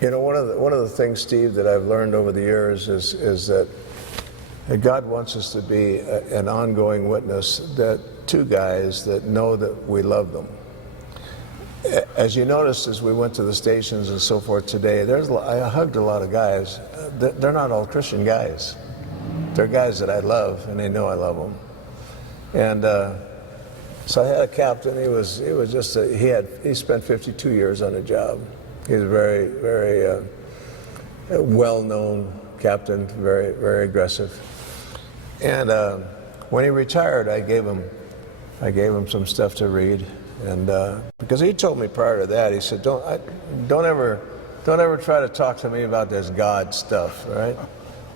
You know, one of the things, Steve, that I've learned over the years is that God wants us to be an ongoing witness that to guys that know that we love them. As you noticed, as we went to the stations and so forth today, I hugged a lot of guys. They're not all Christian guys. They're guys that I love, and they know I love them. And so I had a captain. He spent 52 years on the job. He was a very well-known captain, very aggressive. And when he retired, I gave him some stuff to read, and because he told me prior to that, he said, don't ever try to talk to me about this God stuff, right?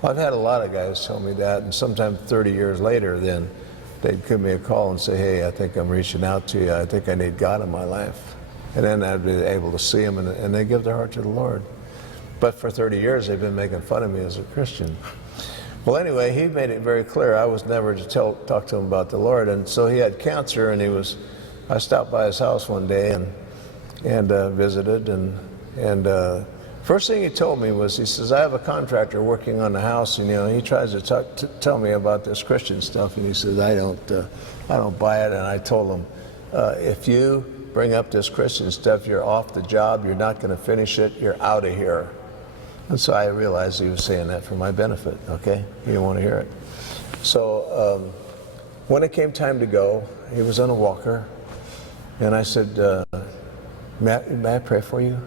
Well, I've had a lot of guys tell me that, and sometimes 30 years later, then they'd give me a call and say, hey, I think I'm reaching out to you. I think I need God in my life. And then I'd be able to see them, and they give their heart to the Lord. But for 30 years, they've been making fun of me as a Christian. Well, anyway, he made it very clear I was never to talk to him about the Lord. And so he had cancer, and I stopped by his house one day and visited. And first thing he told me was, he says, I have a contractor working on the house, and he tries to tell me about this Christian stuff. And he says, I don't buy it. And I told him, if you bring up this Christian stuff, you're off the job, you're not going to finish it, you're out of here. And so I realized he was saying that for my benefit, okay? He didn't want to hear it. So when it came time to go, he was on a walker, and I said, may I pray for you?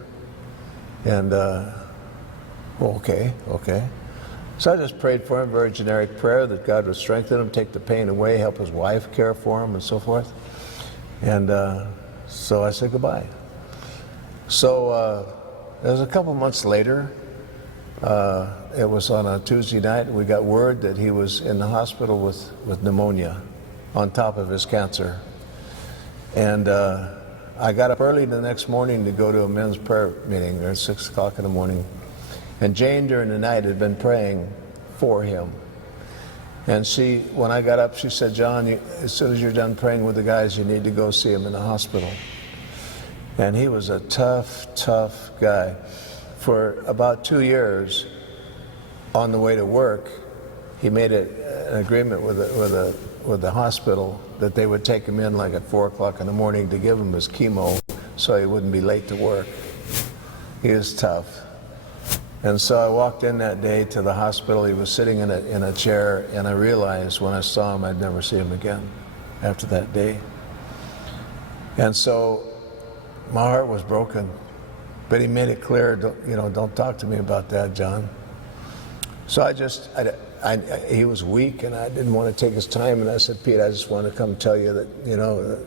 And, well, okay. So I just prayed for him, very generic prayer, that God would strengthen him, take the pain away, help his wife care for him, and so forth. And so I said goodbye. So it was a couple months later. It was on a Tuesday night. We got word that he was in the hospital with pneumonia on top of his cancer. And I got up early the next morning to go to a men's prayer meeting at 6 o'clock in the morning. And Jane during the night had been praying for him. And when I got up, she said, John, as soon as you're done praying with the guys, you need to go see him in the hospital. And he was a tough guy. For about 2 years, on the way to work, he made an agreement with the hospital that they would take him in like at 4 o'clock in the morning to give him his chemo so he wouldn't be late to work. He was tough. And so I walked in that day to the hospital. He was sitting in a chair, and I realized when I saw him I'd never see him again after that day. And so my heart was broken. But he made it clear, don't talk to me about that, John. So he was weak, and I didn't want to take his time. And I said, Pete, I just want to come tell you that,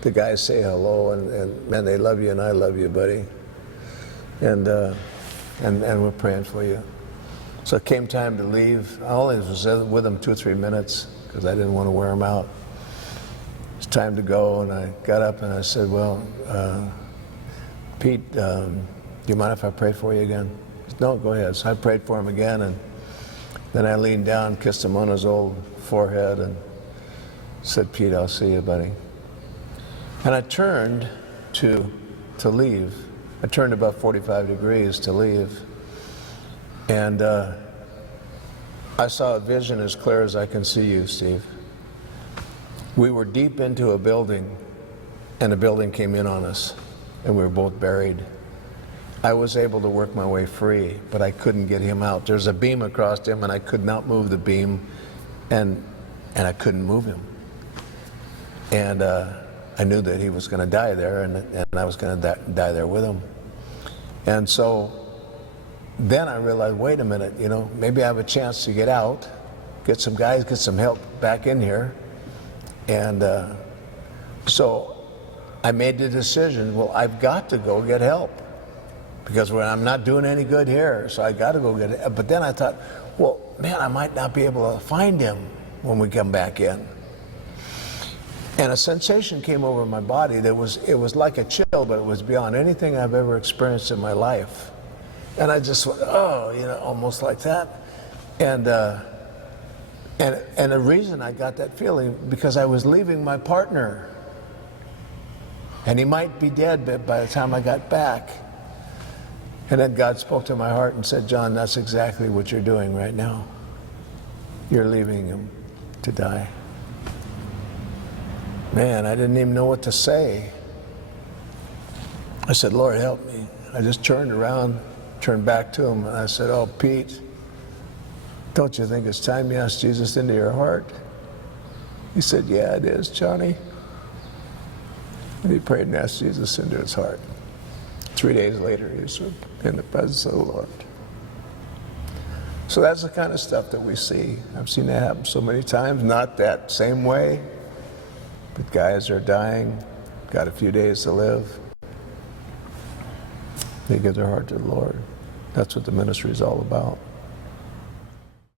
the guys say hello, and man, they love you, and I love you, buddy. And we're praying for you. So it came time to leave. I only was with him 2 or 3 minutes because I didn't want to wear him out. It's time to go, and I got up and I said, well, Pete, do you mind if I pray for you again? He said, no, go ahead. So I prayed for him again, and then I leaned down, kissed him on his old forehead, and said, Pete, I'll see you, buddy. And I turned to leave. I turned about 45 degrees to leave. And I saw a vision as clear as I can see you, Steve. We were deep into a building, and the building came in on us, and we were both buried. I was able to work my way free, but I couldn't get him out. There's a beam across him, and I could not move the beam, and I couldn't move him. And I knew that he was going to die there, and I was going to die there with him. And so then I realized, wait a minute, maybe I have a chance to get out, get some guys, get some help back in here. And so I made the decision, well, I've got to go get help because I'm not doing any good here, so I got to go get it. But then I thought, well, man, I might not be able to find him when we come back in. And a sensation came over my body it was like a chill, but it was beyond anything I've ever experienced in my life. And I just went, almost like that. And the reason I got that feeling, because I was leaving my partner. And he might be dead by the time I got back. And then God spoke to my heart and said, John, that's exactly what you're doing right now. You're leaving him to die. Man, I didn't even know what to say. I said, Lord, help me. I just turned around, turned back to him, and I said, oh, Pete, don't you think it's time you asked Jesus into your heart? He said, yeah, it is, Johnny. And he prayed and asked Jesus into his heart. 3 days later, he was in the presence of the Lord. So that's the kind of stuff that we see. I've seen that happen so many times, not that same way, but guys are dying, got a few days to live. They give their heart to the Lord. That's what the ministry is all about.